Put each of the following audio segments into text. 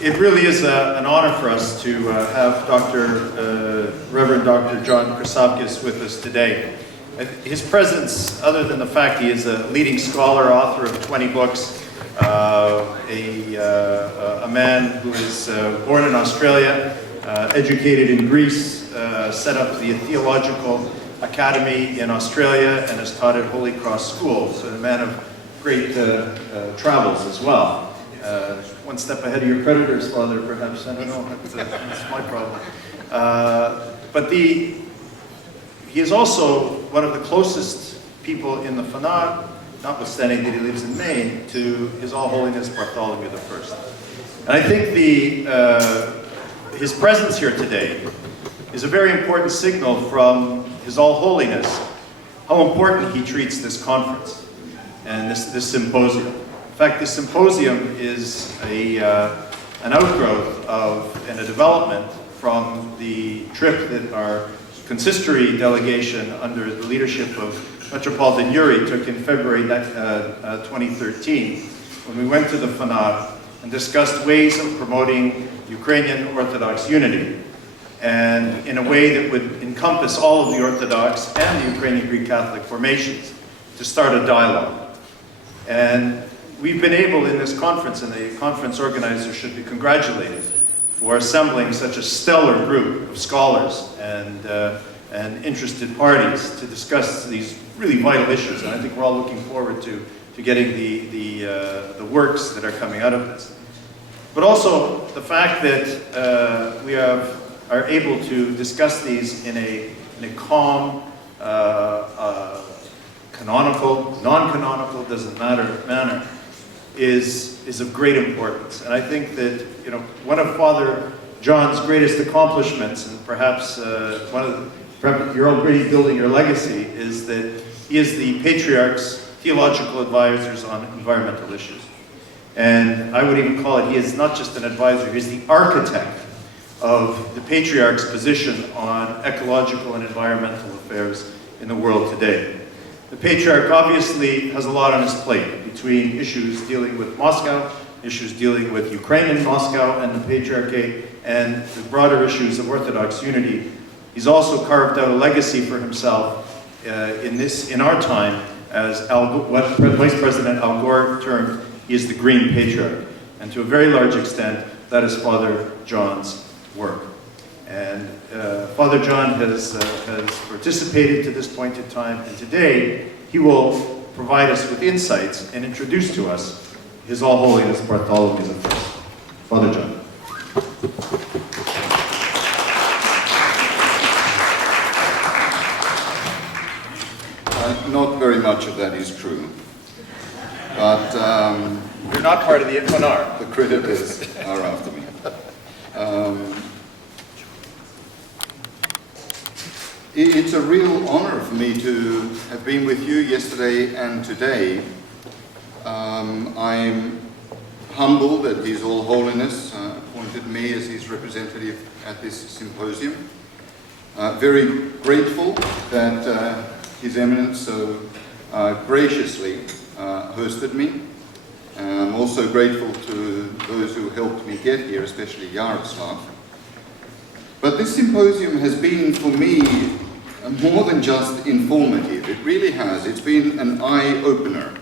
It really is an honor for us to have Reverend Dr. John Chryssavgis with us today. His presence, other than the fact he is a leading scholar, author of 20 books, a man who is born in Australia, educated in Greece, set up the Theological Academy in Australia, and has taught at Holy Cross School. So a man of great travels as well. One step ahead of your creditors, Father, perhaps. I don't know. That's my problem. But he is also one of the closest people in the Fhanar, notwithstanding that he lives in Maine, to His All Holiness Bartholomew I. And I think his presence here today is a very important signal from His All Holiness how important he treats this conference and this symposium. In fact, this symposium is an outgrowth of and a development from the trip that our consistory delegation under the leadership of Metropolitan Yurij took in February 2013, when we went to the Phanar and discussed ways of promoting Ukrainian Orthodox unity, and in a way that would encompass all of the Orthodox and the Ukrainian Greek Catholic formations, to start a dialogue. And we've been able in this conference, and the conference organizers should be congratulated for assembling such a stellar group of scholars and interested parties to discuss these really vital issues. And I think we're all looking forward to getting the works that are coming out of this. But also the fact that we are able to discuss these in a calm, canonical, non-canonical, doesn't matter, manner, is of great importance. And I think that, you know, one of Father John's greatest accomplishments, and perhaps you're already building your legacy, is that he is the Patriarch's theological advisors on environmental issues. And I would even call it, he is not just an advisor, he is the architect of the Patriarch's position on ecological and environmental affairs in the world today. The Patriarch obviously has a lot on his plate between issues dealing with Moscow, issues dealing with Ukraine and Moscow and the Patriarchate, and the broader issues of Orthodox unity. He's also carved out a legacy for himself in our time as what Vice President Al Gore termed, he is the Green Patriarch. And to a very large extent, that is Father John's work. And Father John has participated to this point in time, and today he will provide us with insights and introduce to us His All Holiness Bartholomew I. Father John. Not very much of that is true, but you're not part of the Fhanar. The creditors are after me. It's a real honor for me to have been with you yesterday and today. I'm humbled that His All Holiness appointed me as his representative at this symposium. Very grateful that His Eminence so graciously hosted me. I'm also grateful to those who helped me get here, especially Yaroslav. But this symposium has been, for me, more than just informative. It really has. It's been an eye-opener.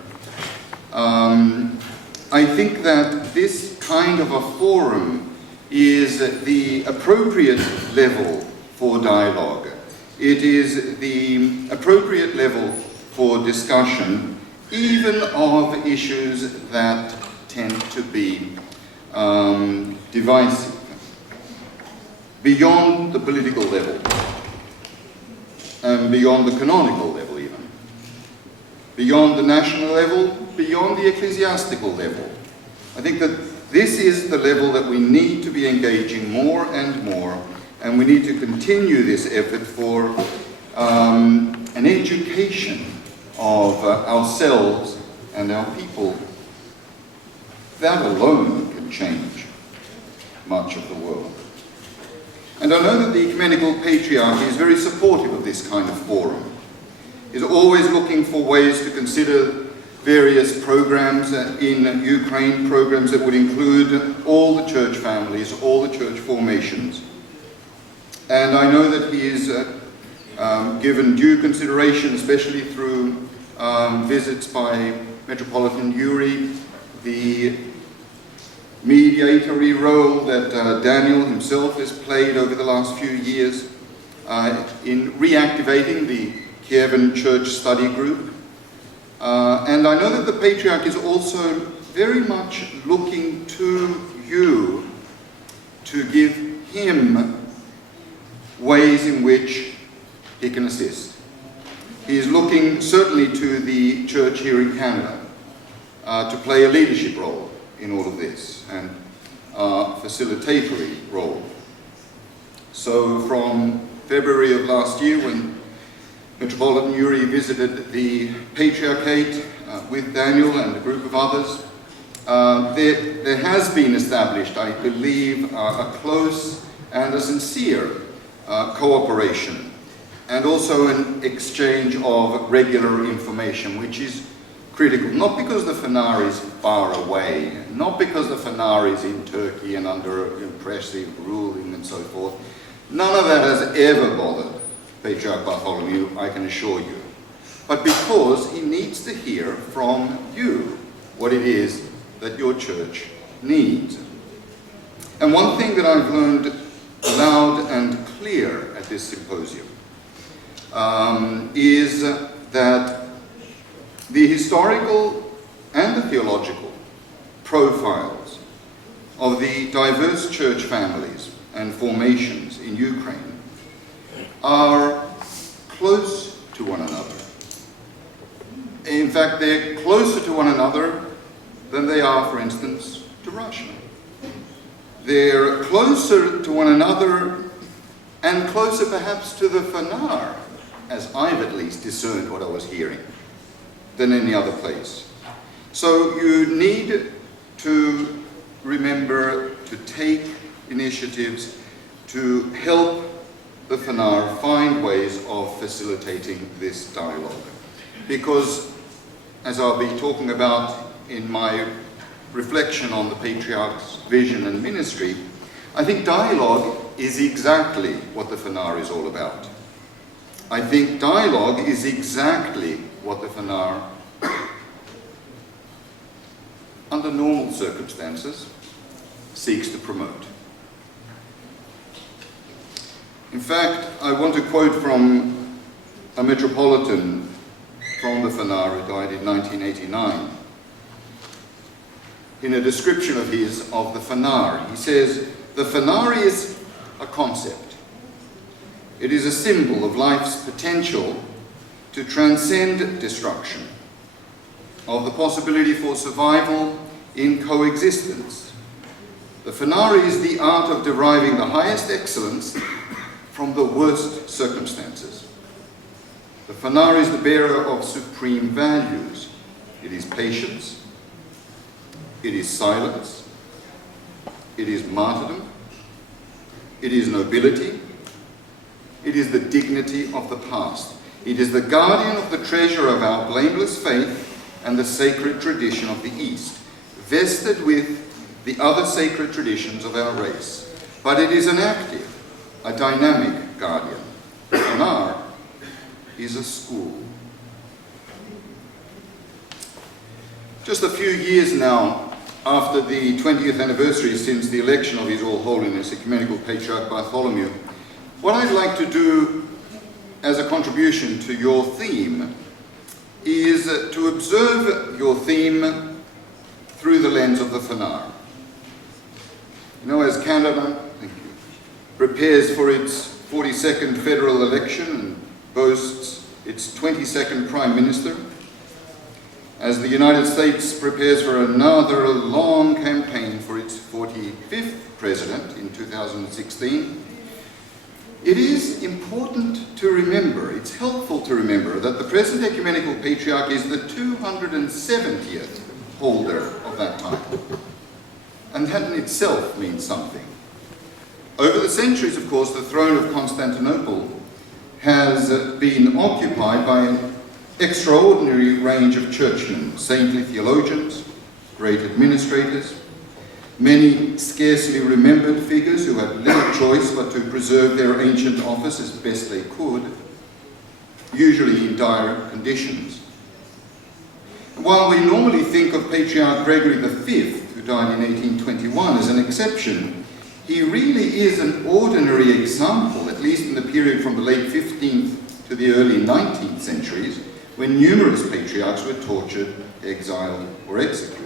I think that this kind of a forum is the appropriate level for dialogue. It is the appropriate level for discussion, even of issues that tend to be divisive, beyond the political level, and beyond the canonical level even, beyond the national level, beyond the ecclesiastical level. I think that this is the level that we need to be engaging more and more, and we need to continue this effort for an education of ourselves and our people. That alone can change much of the world. And I know that the Ecumenical Patriarch is very supportive of this kind of forum. He's always looking for ways to consider various programs in Ukraine, programs that would include all the church families, all the church formations. And I know that he is given due consideration, especially through visits by Metropolitan Yurij, the mediatory role that Daniel himself has played over the last few years in reactivating the Kyivan Church study group. And I know that the Patriarch is also very much looking to you to give him ways in which he can assist. He is looking certainly to the church here in Canada to play a leadership role in all of this, and facilitatory role. So from February of last year, when Metropolitan Yurij visited the Patriarchate with Daniel and a group of others, there has been established, I believe, a close and a sincere cooperation, and also an exchange of regular information, which is critical, not because the Furnari is far away, not because the Furnari is in Turkey and under oppressive ruling and so forth. None of that has ever bothered Patriarch Bartholomew, I can assure you. But because he needs to hear from you what it is that your church needs. And one thing that I've learned loud and clear at this symposium is that the historical and the theological profiles of the diverse church families and formations in Ukraine are close to one another. In fact, they're closer to one another than they are, for instance, to Russia. They're closer to one another and closer perhaps to the Phanar, as I've at least discerned what I was hearing, than any other place. So you need to remember to take initiatives to help the Phanar find ways of facilitating this dialogue. Because, as I'll be talking about in my reflection on the Patriarch's vision and ministry, I think dialogue is exactly what the Phanar is all about. I think dialogue is exactly what the Phanar, under normal circumstances, seeks to promote. In fact, I want to quote from a metropolitan from the Phanar who died in 1989. In a description of his of the Phanar, he says, "The Phanar is a concept. It is a symbol of life's potential to transcend destruction, of the possibility for survival in coexistence. The Phanar is the art of deriving the highest excellence from the worst circumstances. The Phanar is the bearer of supreme values. It is patience, it is silence, it is martyrdom, it is nobility, it is the dignity of the past. It is the guardian of the treasure of our blameless faith and the sacred tradition of the East, vested with the other sacred traditions of our race. But it is an active, a dynamic guardian. The Phanar is a school." Just a few years now after the 20th anniversary since the election of His All Holiness Ecumenical Patriarch Bartholomew, what I'd like to do as a contribution to your theme is to observe your theme through the lens of the Phanar. You know, as Canada prepares for its 42nd federal election and boasts its 22nd Prime Minister, as the United States prepares for another long campaign for its 45th President in 2016, it is important to remember, it's helpful to remember, that the present Ecumenical Patriarch is the 270th holder of that title. And that in itself means something. Over the centuries, of course, the throne of Constantinople has been occupied by extraordinary range of churchmen, saintly theologians, great administrators, many scarcely remembered figures who had little choice but to preserve their ancient office as best they could, usually in dire conditions. While we normally think of Patriarch Gregory V, who died in 1821, as an exception, he really is an ordinary example, at least in the period from the late 15th to the early 19th centuries, when numerous patriarchs were tortured, exiled, or executed.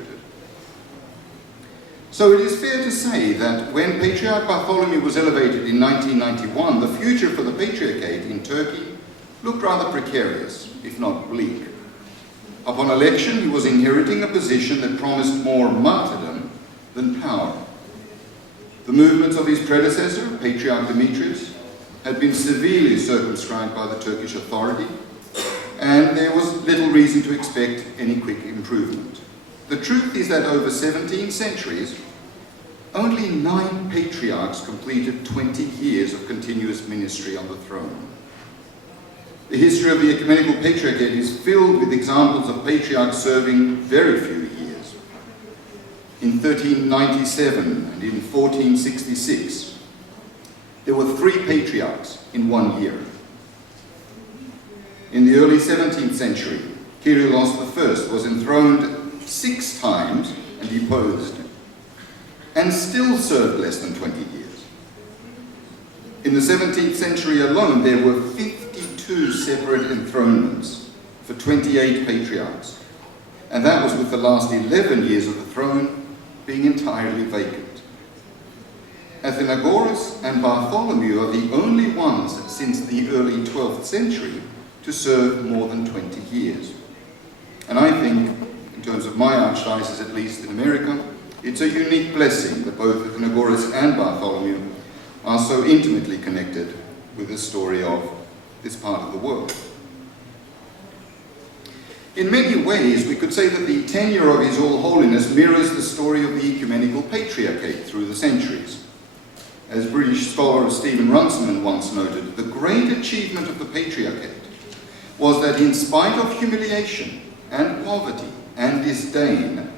So it is fair to say that when Patriarch Bartholomew was elevated in 1991, the future for the Patriarchate in Turkey looked rather precarious, if not bleak. Upon election, he was inheriting a position that promised more martyrdom than power. The movements of his predecessor, Patriarch Demetrius, had been severely circumscribed by the Turkish authority, and there was little reason to expect any quick improvement. The truth is that over 17 centuries, only 9 patriarchs completed 20 years of continuous ministry on the throne. The history of the Ecumenical Patriarchate is filled with examples of patriarchs serving very few years. In 1397 and in 1466, there were 3 patriarchs in 1 year. In the early 17th century, Kyrillos I was enthroned 6 times and deposed, and still served less than 20 years. In the 17th century alone, there were 52 separate enthronements for 28 patriarchs, and that was with the last 11 years of the throne being entirely vacant. Athenagoras and Bartholomew are the only ones since the early 12th century to serve more than 20 years. And I think, in terms of my archdiocese, at least in America, it's a unique blessing that both Athenagoras and Bartholomew are so intimately connected with the story of this part of the world. In many ways, we could say that the tenure of His All Holiness mirrors the story of the Ecumenical Patriarchate through the centuries. As British scholar Stephen Runciman once noted, the great achievement of the Patriarchate was that in spite of humiliation and poverty and disdain,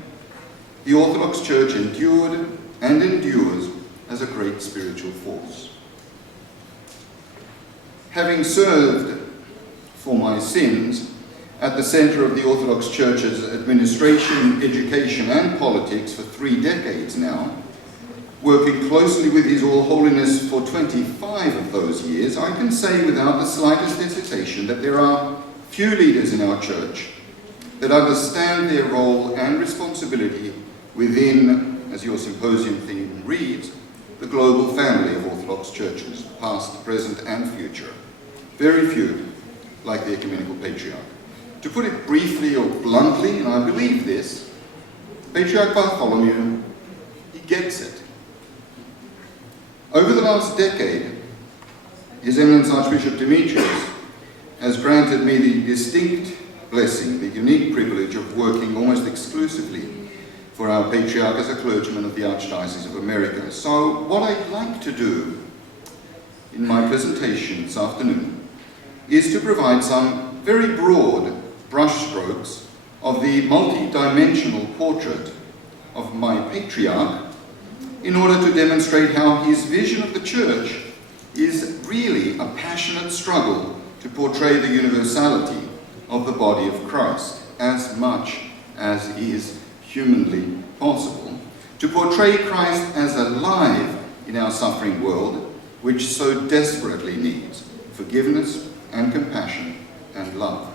the Orthodox Church endured and endures as a great spiritual force. Having served for my sins at the center of the Orthodox Church's administration, education, and politics for 3 decades now, working closely with His All Holiness for 25 of those years, I can say without the slightest hesitation that there are few leaders in our church that understand their role and responsibility within, as your symposium theme reads, the global family of Orthodox churches, past, present, and future. Very few, like the Ecumenical Patriarch. To put it briefly or bluntly, and I believe this, Patriarch Bartholomew, he gets it. Over the last decade, His Eminence Archbishop Demetrius has granted me the distinct blessing, the unique privilege of working almost exclusively for our Patriarch as a clergyman of the Archdiocese of America. So what I'd like to do in my presentation this afternoon is to provide some very broad brushstrokes of the multidimensional portrait of my Patriarch in order to demonstrate how his vision of the Church is really a passionate struggle to portray the universality of the body of Christ as much as is humanly possible, to portray Christ as alive in our suffering world, which so desperately needs forgiveness and compassion and love.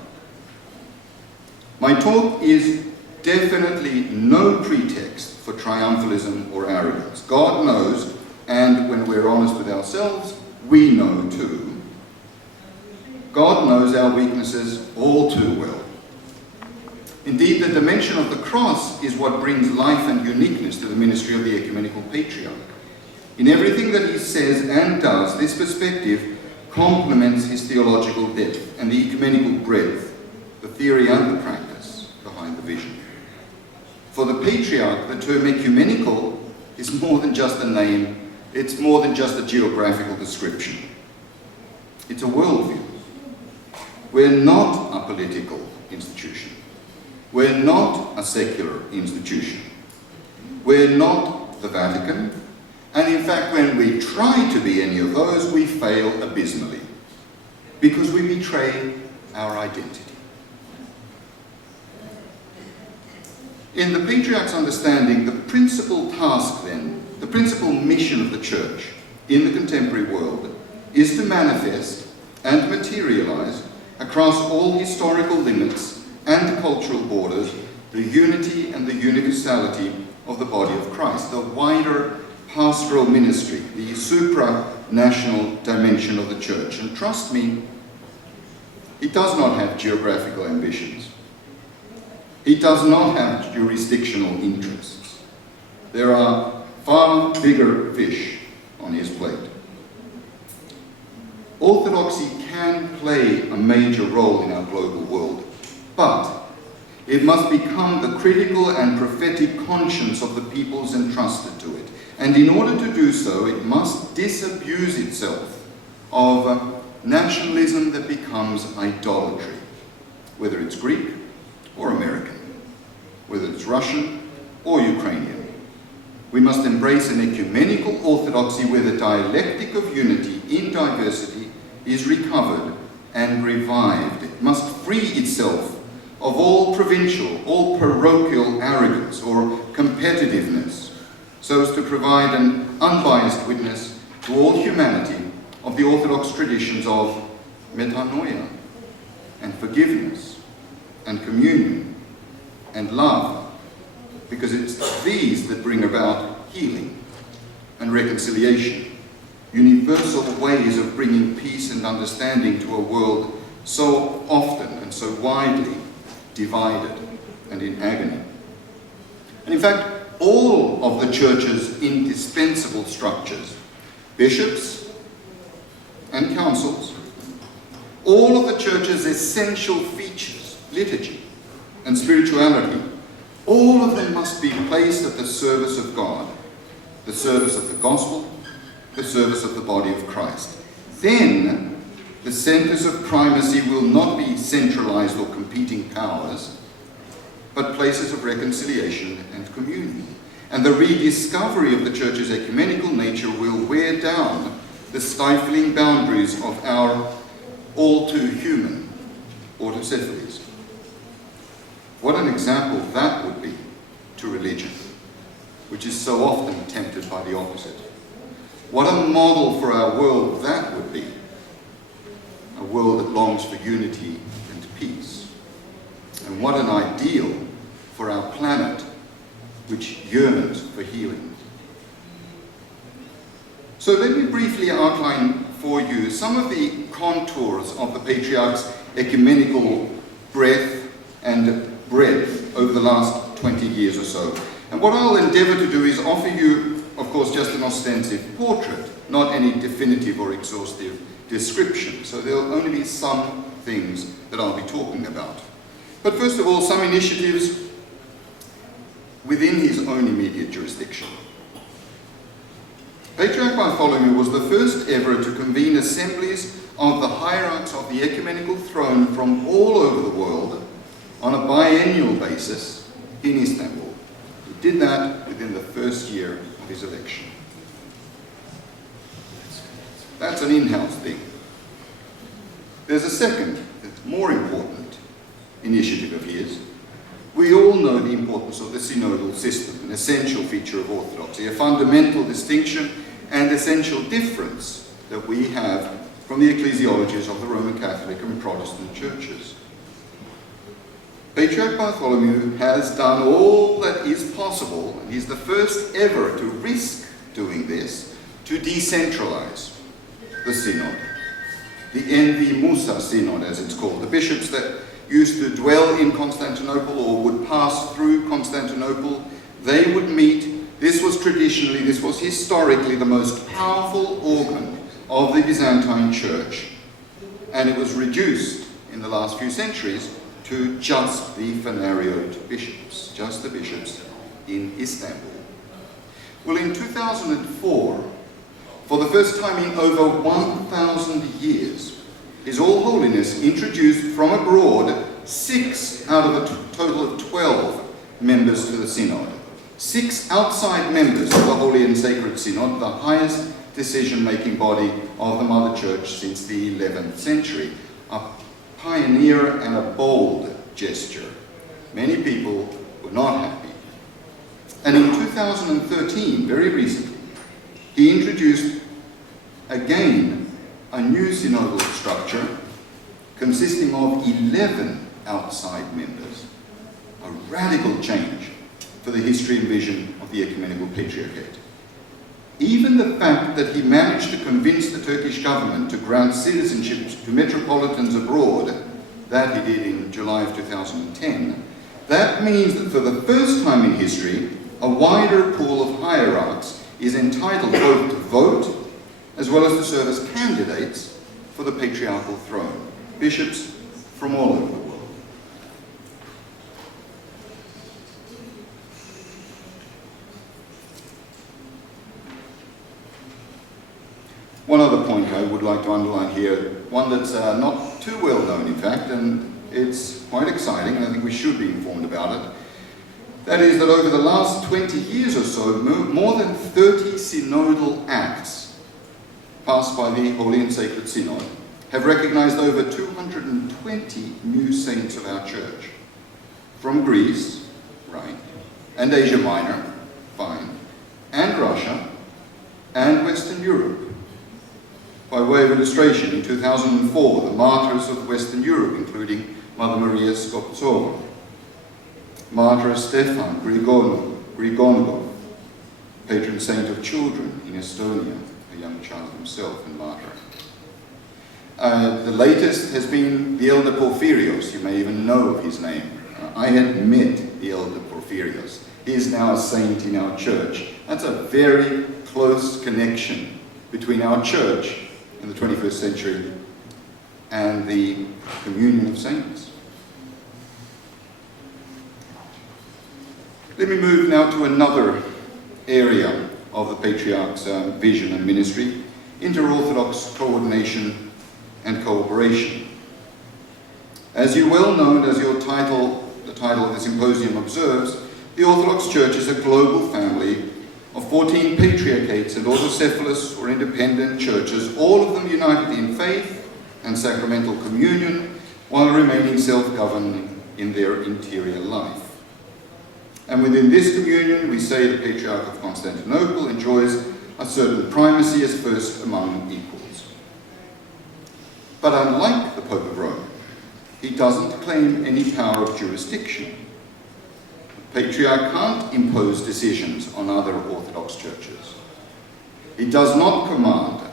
My talk is definitely no pretext for triumphalism or arrogance. God knows, and when we're honest with ourselves, we know too. God knows our weaknesses all too well. Indeed, the dimension of the cross is what brings life and uniqueness to the ministry of the Ecumenical Patriarch. In everything that he says and does, this perspective complements his theological depth and the ecumenical breadth, the theory and the practice behind the vision. For the Patriarch, the term ecumenical is more than just a name, it's more than just a geographical description. It's a worldview. We're not a political institution. We're not a secular institution. We're not the Vatican. And in fact, when we try to be any of those, we fail abysmally, because we betray our identity. In the Patriarch's understanding, the principal task then, the principal mission of the Church in the contemporary world is to manifest and materialize across all historical limits and cultural borders the unity and the universality of the body of Christ, the wider pastoral ministry, the supranational dimension of the Church. And trust me, it does not have geographical ambitions. It does not have jurisdictional interests. There are far bigger fish on his plate. Orthodoxy can play a major role in our global world, but it must become the critical and prophetic conscience of the peoples entrusted to it. And in order to do so, it must disabuse itself of nationalism that becomes idolatry, whether it's Greek or American, whether it's Russian or Ukrainian. We must embrace an ecumenical orthodoxy where the dialectic of unity in diversity is recovered and revived. It must free itself of all provincial, all parochial arrogance or competitiveness, so as to provide an unbiased witness to all humanity of the Orthodox traditions of metanoia and forgiveness and communion and love, because it's these that bring about healing and reconciliation, universal ways of bringing peace and understanding to a world so often and so widely divided and in agony. And in fact, all of the Church's indispensable structures, bishops and councils, all of the Church's essential features, liturgy and spirituality, all of them must be placed at the service of God, the service of the gospel, the service of the body of Christ. Then the centers of primacy will not be centralized or competing powers, but places of reconciliation and communion. And the rediscovery of the Church's ecumenical nature will wear down the stifling boundaries of our all too human autocephalous. What an example that would be to religion, which is so often tempted by the opposite. What a model for our world that would be, a world that longs for unity and peace. And what an ideal for our planet, which yearns for healing. So let me briefly outline for you some of the contours of the Patriarch's ecumenical breadth and breadth over the last 20 years or so. And what I'll endeavor to do is offer you, of course, just an ostensive portrait, not any definitive or exhaustive description. So there'll only be some things that I'll be talking about. But first of all, some initiatives within his own immediate jurisdiction. Patriarch Bartholomew was the first ever to convene assemblies of the hierarchs of the ecumenical throne from all over the world on a biennial basis in Istanbul. He did that within the first year of his election. That's an in-house thing. There's a second, more important initiative of his. We all know the importance of the synodal system, an essential feature of Orthodoxy, a fundamental distinction and essential difference that we have from the ecclesiologies of the Roman Catholic and Protestant churches. Patriarch Bartholomew has done all that is possible, and he's the first ever to risk doing this, to decentralize the synod. The Envi Musa synod, as it's called, the bishops that used to dwell in Constantinople or would pass through Constantinople, they would meet. This was historically the most powerful organ of the Byzantine Church, and it was reduced in the last few centuries to just the Phanariote bishops, just the bishops in Istanbul. Well, in 2004, for the first time in over 1,000 years, His All Holiness introduced from abroad 6 out of a total of 12 members to the Synod. 6 outside members of the Holy and Sacred Synod, the highest decision-making body of the Mother Church since the 11th century. A pioneer and a bold gesture. Many people were not happy. And in 2013, very recently, he introduced again a new synodal structure consisting of 11 outside members. A radical change for the history and vision of the Ecumenical Patriarchate. Even the fact that he managed to convince the Turkish government to grant citizenship to metropolitans abroad, that he did in July of 2010, that means that for the first time in history, a wider pool of hierarchs is entitled both to vote as well as to serve as candidates for the patriarchal throne. Bishops from all over the world. One other point I would like to underline here, one that's not too well known in fact, and it's quite exciting, and I think we should be informed about it. That is that over the last 20 years or so, more than 30 synodal acts passed by the Holy and Sacred Synod have recognized over 220 new saints of our Church. From Greece, right, and Asia Minor, fine, and Russia, and Western Europe. By way of illustration, in 2004, the martyrs of Western Europe, including Mother Maria Skoptsova, Martyr Stefan Grigonov, patron saint of children in Estonia, a young child himself and martyr. The latest has been the elder Porphyrios. You may even know of his name. I had met the elder Porphyrios. He is now a saint in our church. That's a very close connection between our church in the 21st century and the communion of saints. Let me move now to another area of the Patriarch's vision and ministry, inter-Orthodox coordination and cooperation. As you well know, and as the title of the symposium observes, the Orthodox Church is a global family of 14 patriarchates and autocephalous or independent churches, all of them united in faith and sacramental communion, while remaining self-governing in their interior life. And within this communion, we say the Patriarch of Constantinople enjoys a certain primacy as first among equals. But unlike the Pope of Rome, he doesn't claim any power of jurisdiction. The Patriarch can't impose decisions on other Orthodox churches. He does not command,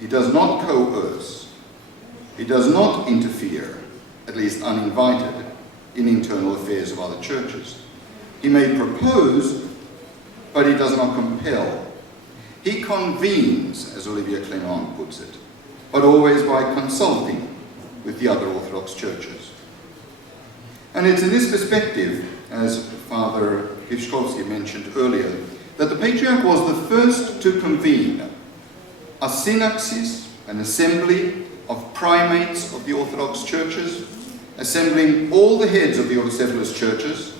he does not coerce, he does not interfere, at least uninvited, in internal affairs of other churches. He may propose, but he does not compel. He convenes, as Olivier Clément puts it, but always by consulting with the other Orthodox churches. And it's in this perspective, as Father Kyivan mentioned earlier, that the Patriarch was the first to convene a synopsis, an assembly of primates of the Orthodox churches, assembling all the heads of the autocephalous churches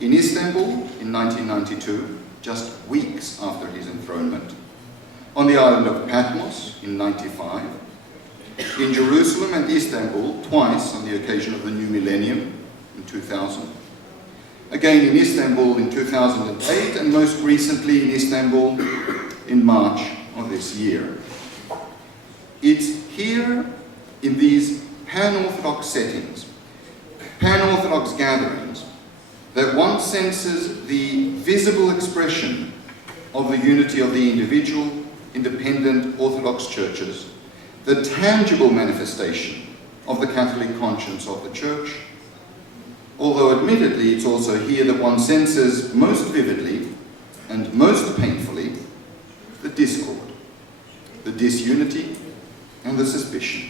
in Istanbul in 1992, just weeks after his enthronement, on the island of Patmos in 95, in Jerusalem and Istanbul twice on the occasion of the new millennium in 2000, again in Istanbul in 2008, and most recently in Istanbul in March of this year. It's here in these pan-Orthodox settings, pan-Orthodox gatherings, that one senses the visible expression of the unity of the individual, independent Orthodox churches, the tangible manifestation of the Catholic conscience of the Church, although admittedly it's also here that one senses most vividly and most painfully the discord, the disunity, and the suspicion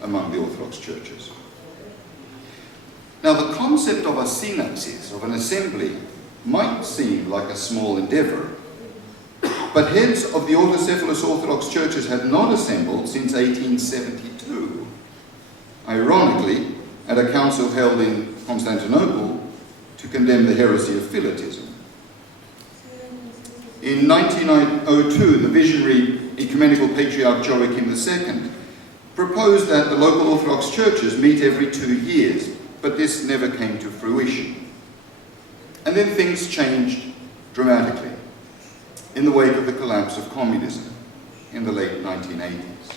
among the Orthodox churches. Now, the concept of a synopsis, of an assembly, might seem like a small endeavor, but heads of the autocephalous Orthodox churches had not assembled since 1872, ironically, at a council held in Constantinople to condemn the heresy of Philotism. In 1902, the visionary Ecumenical Patriarch Joachim II proposed that the local Orthodox churches meet every 2 years, but this never came to fruition. And then things changed dramatically in the wake of the collapse of communism in the late 1980s.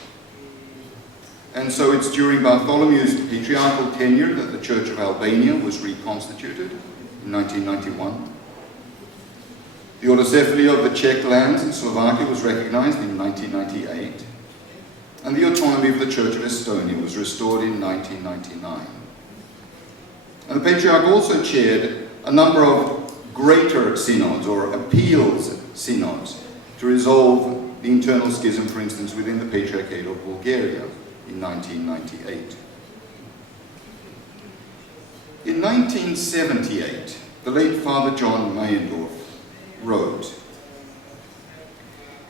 And so it's during Bartholomew's patriarchal tenure that the Church of Albania was reconstituted in 1991. The autocephaly of the Czech lands in Slovakia was recognized in 1998. And the autonomy of the Church of Estonia was restored in 1999. And the Patriarch also chaired a number of greater synods, or appeals synods, to resolve the internal schism, for instance, within the Patriarchate of Bulgaria in 1998. In 1978, the late Father John Meyendorff wrote,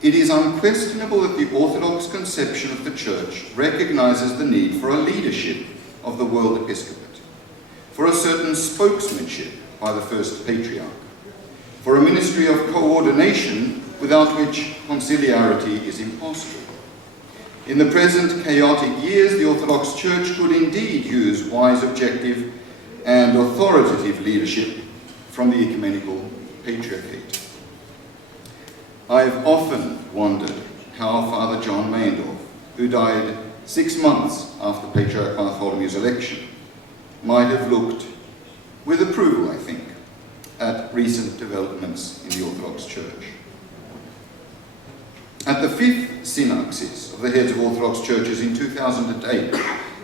"It is unquestionable that the Orthodox conception of the Church recognizes the need for a leadership of the world episcopate, for a certain spokesmanship by the first Patriarch, for a ministry of coordination without which conciliarity is impossible. In the present chaotic years, the Orthodox Church could indeed use wise, objective, and authoritative leadership from the Ecumenical Patriarchate." I've often wondered how Father John Meyendorff, who died 6 months after Patriarch Bartholomew's election, might have looked with approval, I think, at recent developments in the Orthodox Church. At the 5th synopsis of the heads of Orthodox churches in 2008,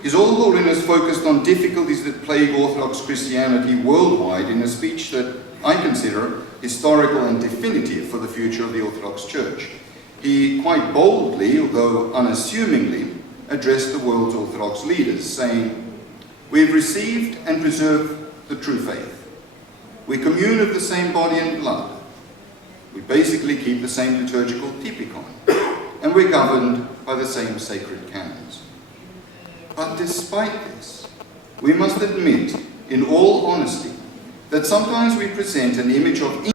His All Holiness focused on difficulties that plague Orthodox Christianity worldwide in a speech that I consider historical and definitive for the future of the Orthodox Church. He quite boldly, although unassumingly, addressed the world's Orthodox leaders, saying, "We've received and preserved the true faith. We commune of the same body and blood. We basically keep the same liturgical typicon, and we're governed by the same sacred canons. But despite this, we must admit, in all honesty, that sometimes we present an image of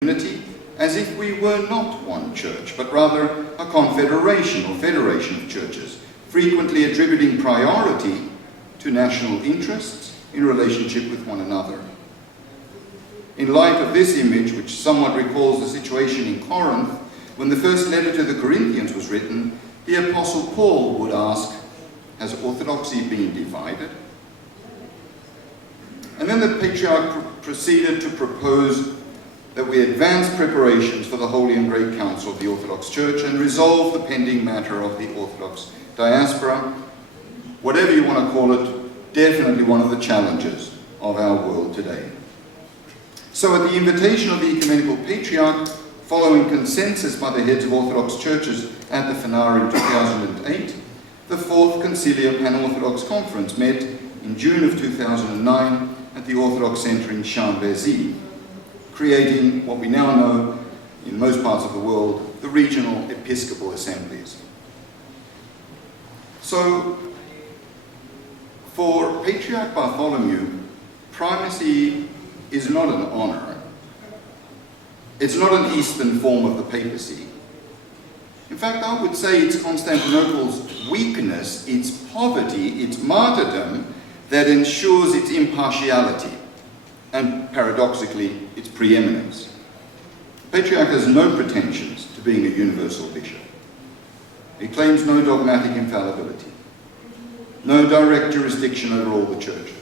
unity as if we were not one church, but rather a confederation or federation of churches, frequently attributing priority to national interests in relationship with one another. In light of this image, which somewhat recalls the situation in Corinth, when the first letter to the Corinthians was written, the Apostle Paul would ask, has Orthodoxy been divided? And then the Patriarch proceeded to propose that we advance preparations for the Holy and Great Council of the Orthodox Church and resolve the pending matter of the Orthodox diaspora, whatever you want to call it, definitely one of the challenges of our world today. So at the invitation of the Ecumenical Patriarch, following consensus by the heads of Orthodox churches at the Phanar in 2008, the 4th Concilia Pan-Orthodox Conference met in June of 2009 at the Orthodox Center in Chambézy, creating what we now know in most parts of the world, the regional episcopal assemblies. So, for Patriarch Bartholomew, primacy is not an honor. It's not an Eastern form of the papacy. In fact, I would say it's Constantinople's weakness, its poverty, its martyrdom that ensures its impartiality and, paradoxically, its preeminence. The Patriarch has no pretensions to being a universal bishop. He claims no dogmatic infallibility, no direct jurisdiction over all the churches.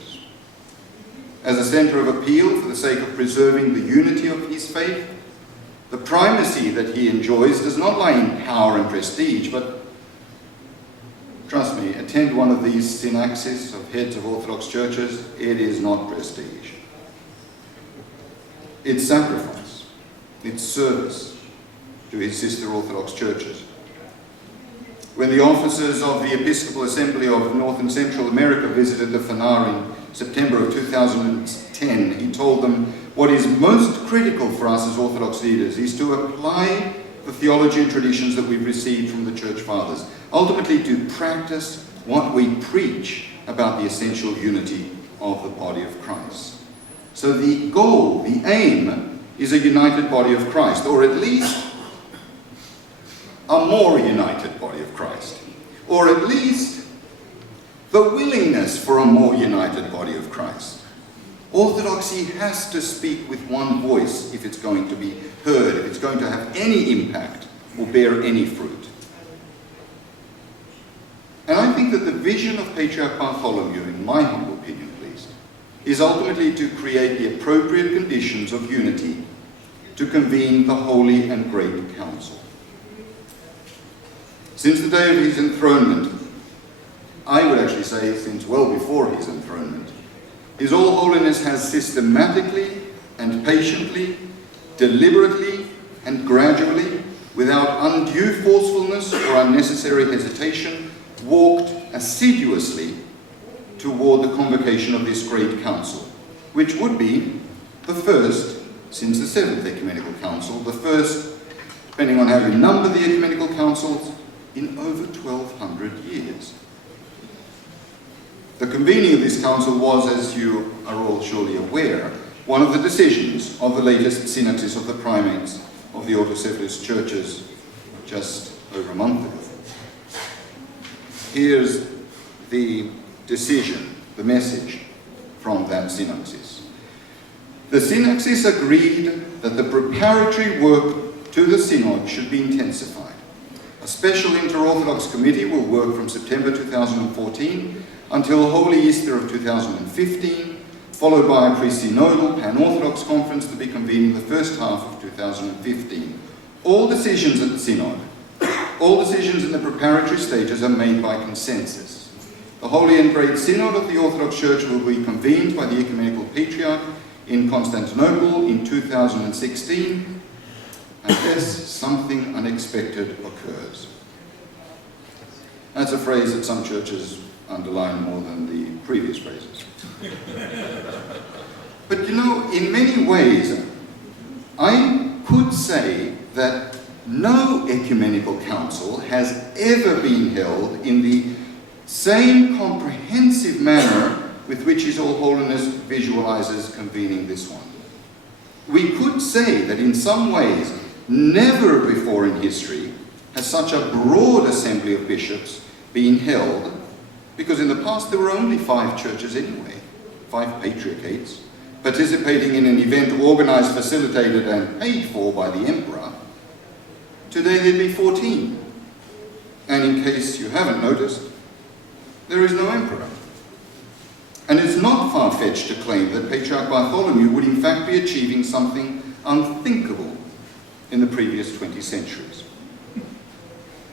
As a center of appeal for the sake of preserving the unity of his faith, the primacy that he enjoys does not lie in power and prestige, but, trust me, attend one of these synaxes of heads of Orthodox churches, it is not prestige. It's sacrifice, it's service to his sister Orthodox churches. When the officers of the Episcopal Assembly of North and Central America visited the Phanar in September of 2010, he told them, what is most critical for us as Orthodox leaders is to apply the theology and traditions that we've received from the Church Fathers, ultimately to practice what we preach about the essential unity of the body of Christ. So the goal, the aim, is a united body of Christ, or at least a more united body of Christ, or at least the willingness for a more united body of Christ. Orthodoxy has to speak with one voice if it's going to be heard, if it's going to have any impact or bear any fruit. And I think that the vision of Patriarch Bartholomew, in my humble opinion at least, is ultimately to create the appropriate conditions of unity to convene the Holy and Great Council. Since the day of his enthronement, I would actually say since well before his enthronement, His All Holiness has systematically and patiently, deliberately and gradually, without undue forcefulness or unnecessary hesitation, walked assiduously toward the convocation of this great council, which would be the first since the Seventh Ecumenical Council, the first, depending on how you number the ecumenical councils, in over 1,200 years. The convening of this council was, as you are all surely aware, one of the decisions of the latest synopsis of the primates of the autocephalous churches just over a month ago. Here's the decision, the message from that synopsis. The synopsis agreed that the preparatory work to the synod should be intensified. A special inter-Orthodox committee will work from September 2014 until Holy Easter of 2015, followed by a pre-synodal pan-Orthodox conference to be convened in the first half of 2015. All decisions at the synod, all decisions in the preparatory stages are made by consensus. The Holy and Great Synod of the Orthodox Church will be convened by the Ecumenical Patriarch in Constantinople in 2016, unless something unexpected occurs. That's a phrase that some churches underline more than the previous phrases. But you know, in many ways, I could say that no ecumenical council has ever been held in the same comprehensive manner with which His All Holiness visualizes convening this one. We could say that in some ways, never before in history has such a broad assembly of bishops been held, because in the past there were only 5 churches anyway, 5 patriarchates, participating in an event organized, facilitated and paid for by the emperor. Today there'd be 14. And in case you haven't noticed, there is no emperor. And it's not far-fetched to claim that Patriarch Bartholomew would in fact be achieving something unthinkable in the previous 20 centuries.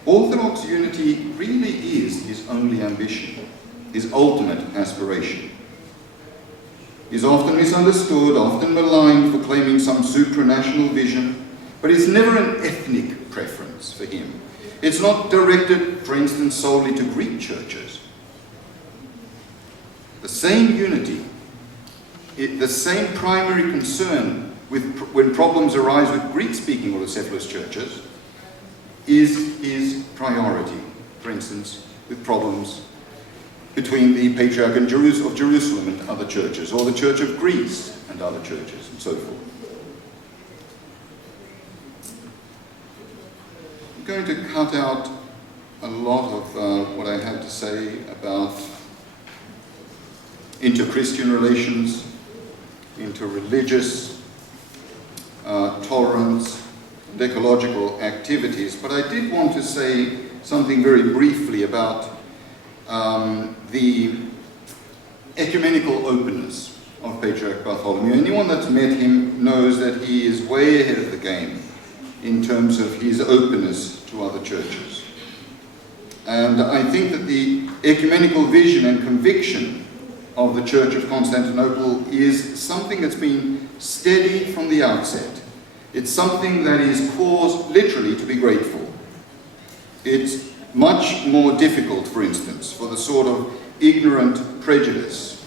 Orthodox unity really is his only ambition, his ultimate aspiration. He's often misunderstood, often maligned for claiming some supranational vision, but it's never an ethnic preference for him. It's not directed, for instance, solely to Greek churches. The same unity, the same primary concern when problems arise with Greek-speaking autocephalous churches is his priority, for instance, with problems between the Patriarch of Jerusalem and other churches, or the Church of Greece and other churches, and so forth. I'm going to cut out a lot of what I had to say about inter-Christian relations, inter-religious tolerance, and ecological activities, but I did want to say something very briefly about the ecumenical openness of Patriarch Bartholomew. Anyone that's met him knows that he is way ahead of the game in terms of his openness to other churches. And I think that the ecumenical vision and conviction of the Church of Constantinople is something that's been steady from the outset. It's something that is cause literally to be grateful. It's much more difficult, for instance, for the sort of ignorant prejudice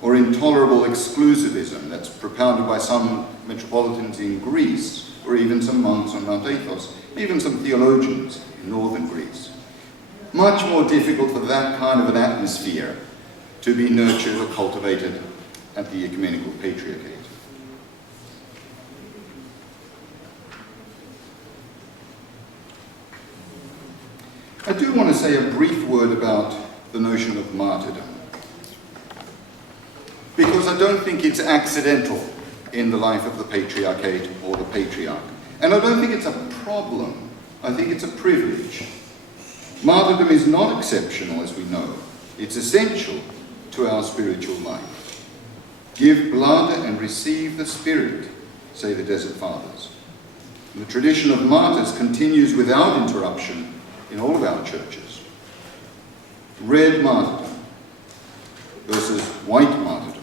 or intolerable exclusivism that's propounded by some metropolitans in Greece, or even some monks on Mount Athos, even some theologians in northern Greece. Much more difficult for that kind of an atmosphere to be nurtured or cultivated at the Ecumenical Patriarchate. I do want to say a brief word about the notion of martyrdom, because I don't think it's accidental in the life of the Patriarchate or the Patriarch. And I don't think it's a problem, I think it's a privilege. Martyrdom is not exceptional, as we know. It's essential to our spiritual life. Give blood and receive the Spirit, say the Desert Fathers. And the tradition of martyrs continues without interruption in all of our churches. Red martyrdom versus white martyrdom,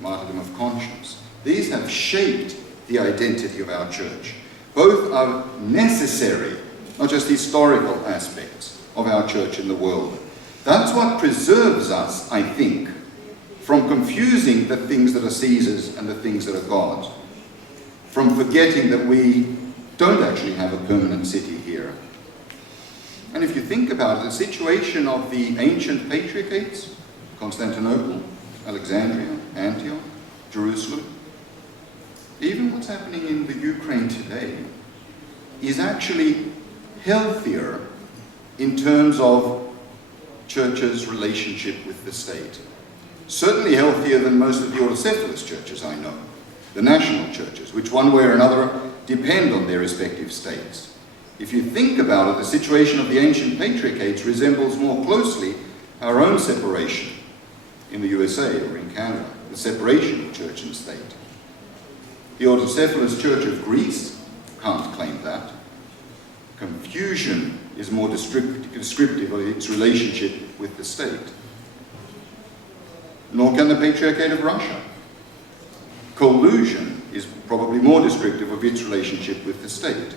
martyrdom of conscience. These have shaped the identity of our church. Both are necessary, not just historical aspects of our church in the world. That's what preserves us, I think, from confusing the things that are Caesar's and the things that are God's. From forgetting that we don't actually have a permanent city here. And if you think about it, the situation of the ancient patriarchates, Constantinople, Alexandria, Antioch, Jerusalem, even what's happening in the Ukraine today, is actually healthier in terms of churches' relationship with the state. Certainly healthier than most of the autocephalous churches I know, the national churches, which one way or another depend on their respective states. If you think about it, the situation of the ancient patriarchates resembles more closely our own separation in the USA or in Canada, the separation of church and state. The autocephalous Church of Greece can't claim that. Confusion is more descriptive of its relationship with the state. Nor can the Patriarchate of Russia. Collusion is probably more descriptive of its relationship with the state.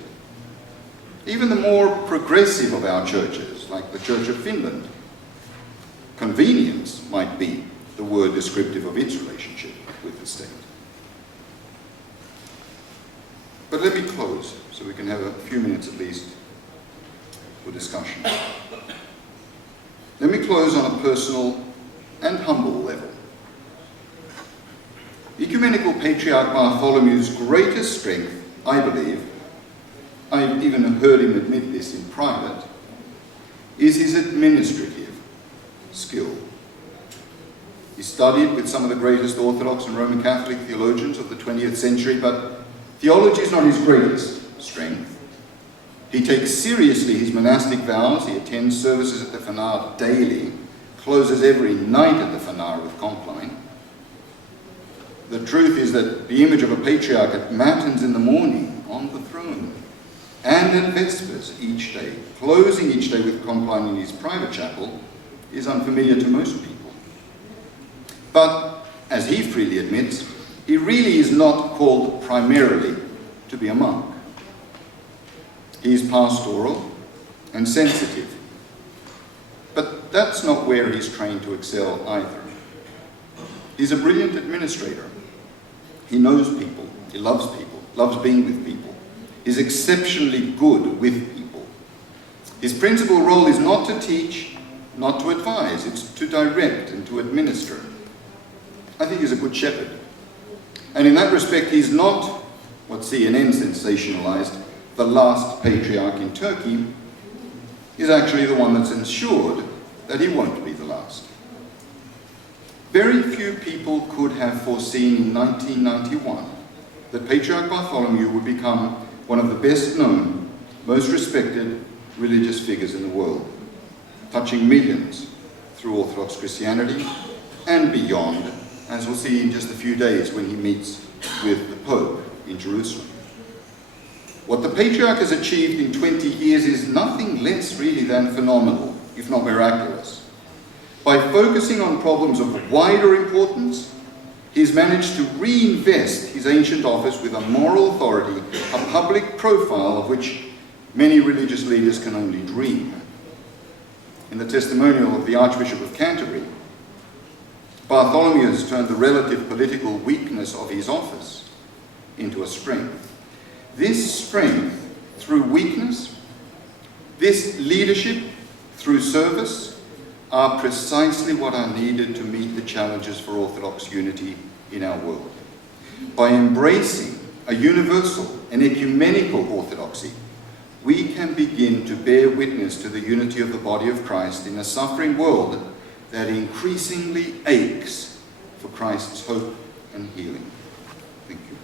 Even the more progressive of our churches, like the Church of Finland, convenience might be the word descriptive of its relationship with the state. But let me close, so we can have a few minutes at least for discussion. Let me close on a personal and humble level. Ecumenical Patriarch Bartholomew's greatest strength, I believe, I've even heard him admit this in private, is his administrative skill. He studied with some of the greatest Orthodox and Roman Catholic theologians of the 20th century, but theology is not his greatest strength. He takes seriously his monastic vows. He attends services at the Phanar daily, closes every night at the Phanar with compline. The truth is that the image of a patriarch at matins in the morning on the throne and at Vespers each day, closing each day with compline in his private chapel, is unfamiliar to most people. But, as he freely admits, he really is not called primarily to be a monk. He is pastoral and sensitive. But that's not where he's trained to excel either. He's a brilliant administrator. He knows people, he loves being with people. He's exceptionally good with people. His principal role is not to teach, not to advise, it's to direct and to administer. I think he's a good shepherd. And in that respect, he's not what CNN sensationalized, the last patriarch in Turkey. He's actually the one that's ensured that he won't be the last. Very few people could have foreseen in 1991 that Patriarch Bartholomew would become one of the best known, most respected religious figures in the world, touching millions through Orthodox Christianity and beyond, as we'll see in just a few days when he meets with the Pope in Jerusalem. What the Patriarch has achieved in 20 years is nothing less really than phenomenal, if not miraculous. By focusing on problems of wider importance, he's managed to reinvest his ancient office with a moral authority, a public profile of which many religious leaders can only dream. In the testimonial of the Archbishop of Canterbury, Bartholomew has turned the relative political weakness of his office into a strength. This strength through weakness, this leadership through service, are precisely what are needed to meet the challenges for Orthodox unity in our world. By embracing a universal and ecumenical orthodoxy, we can begin to bear witness to the unity of the body of Christ in a suffering world that increasingly aches for Christ's hope and healing. Thank you.